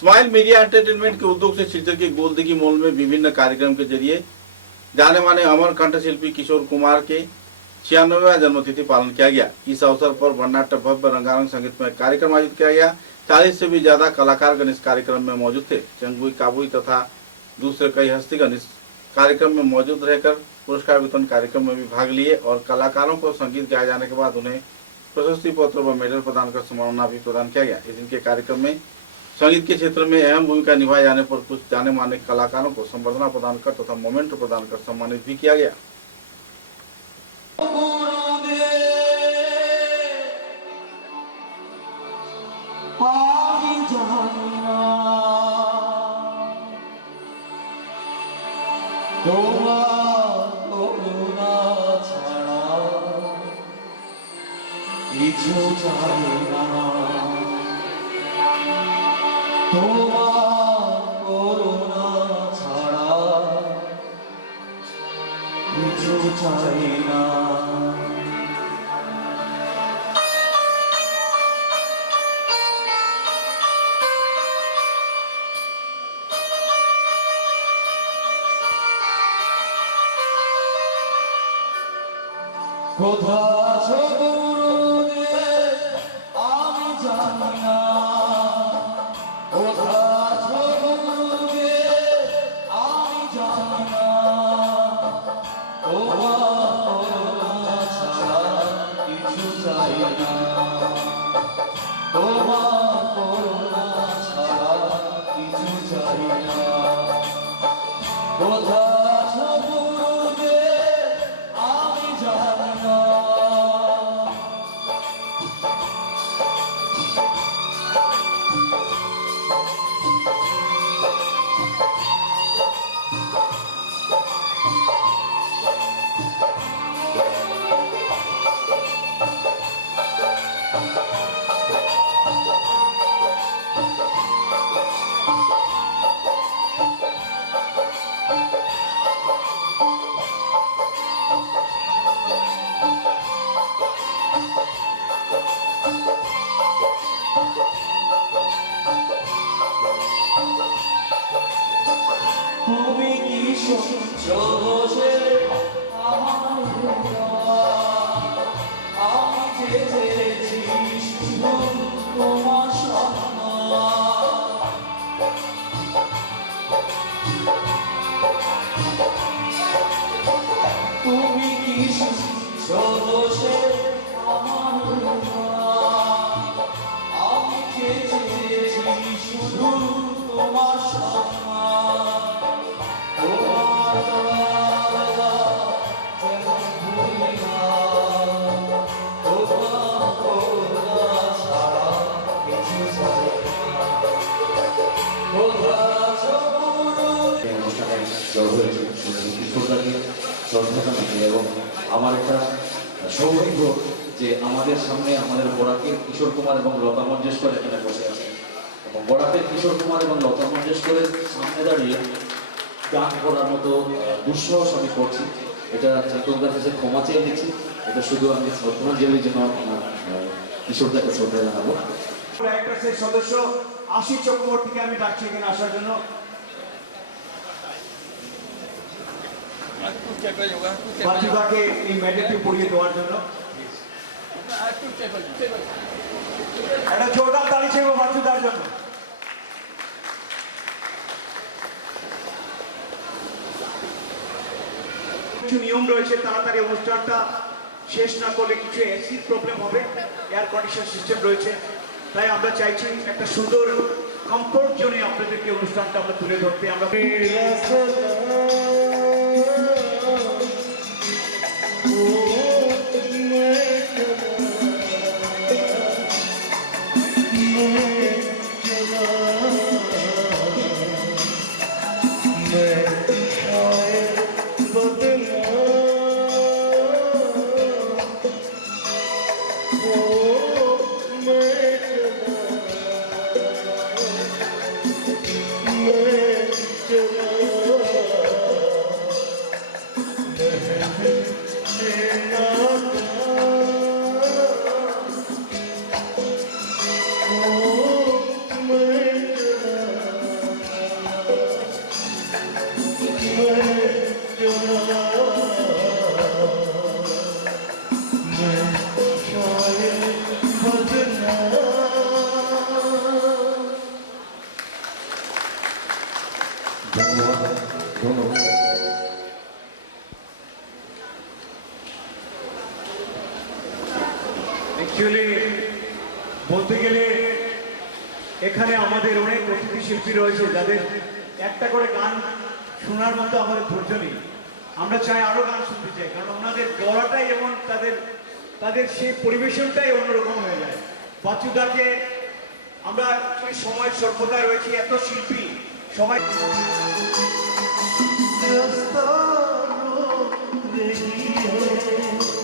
Smile media entertainment के उद्योग से शिलचर के गोलदिघी मॉल में विभिन्न कार्यक्रम के जरिए जाने माने अमर कंठशिल्पी किशोर कुमार के 96वां जन्मतिथि पालन किया गया। इस अवसर पर वर्णाढ्य भव्य रंगारंग संगीतमय कार्यक्रम आयोजित किया गया। 40 से भी ज्यादा कलाकारगण इस कार्यक्रम में मौजूद थे। चंगुई काबुई तथा दूसरे कई हस्तीगण इस कार्यक्रम में मौजूद रहकर पुरस्कार वितरण कार्यक्रम में भी भाग लिए और कलाकारों को संगीत गाए जाने के बाद उन्हें प्रशस्ति पत्र व मेडल प्रदान कर सम्मानना भी प्रदान किया गया। इस दिन के कार्यक्रम में संगीत के क्षेत्र में अहम भूमिका निभाए जाने पर कुछ जाने माने कलाकारों को संबर्धना प्रदान कर तथा मोमेंट प्रदान कर सम्मानित भी किया गया। সৌভাগ্য যে আমাদের সামনে আমাদের বড়াকে কিশোর কুমার এবং লতা মঙ্গেশকর এখানে বসে আছেন এবং বড়াকে কিশোর কুমার এবং লতা মঙ্গেশকরের সামনে দাঁড়িয়ে গান করার মতো দুঃসাহস আমি করছি। এটা চাকরদার কাছে ক্ষমা চেয়ে নিচ্ছি। এটা শুধু আমি শ্রদ্ধাঞ্জলির জন্য আমার কিশোরদাকে শ্রদ্ধা জানাবো। ডাইরেক্টরের সদস্য আশিস চক্রবর্তীকে আমি ডাকছি এখানে আসার জন্য। বাচ্চুদাকে এই মেডেলটি পরিয়ে দেওয়ার জন্য একটা জোরদার তালি ছিল বাচ্চুদার জন্য। কিছু নিয়ম রয়েছে, তাড়াতাড়ি অনুষ্ঠানটা শেষ না করলে কিছু এসির প্রবলেম হবে। এয়ার কন্ডিশন সিস্টেম রয়েছে, তাই আমরা চাইছি একটা সুন্দর কমফোর্ট জোনে আপনাদেরকে অনুষ্ঠানটা আমরা তুলে ধরতে। আমরা এখানে আমাদের অনেক অতিথি শিল্পী রয়েছে যাদের একটা করে গান শোনার মতো আমাদের ধৈর্য নেই। আমরা চাই আরো গান শুনতে চাই, কারণ ওনাদের গলাটাই এমন, তাদের সেই পরিবেশনটাই অন্যরকম হয়ে যায়। বাচ্চুদাকে আমরা সময় স্বল্পতায় রয়েছে, এত শিল্পী সবাই रास्ता रोक रही है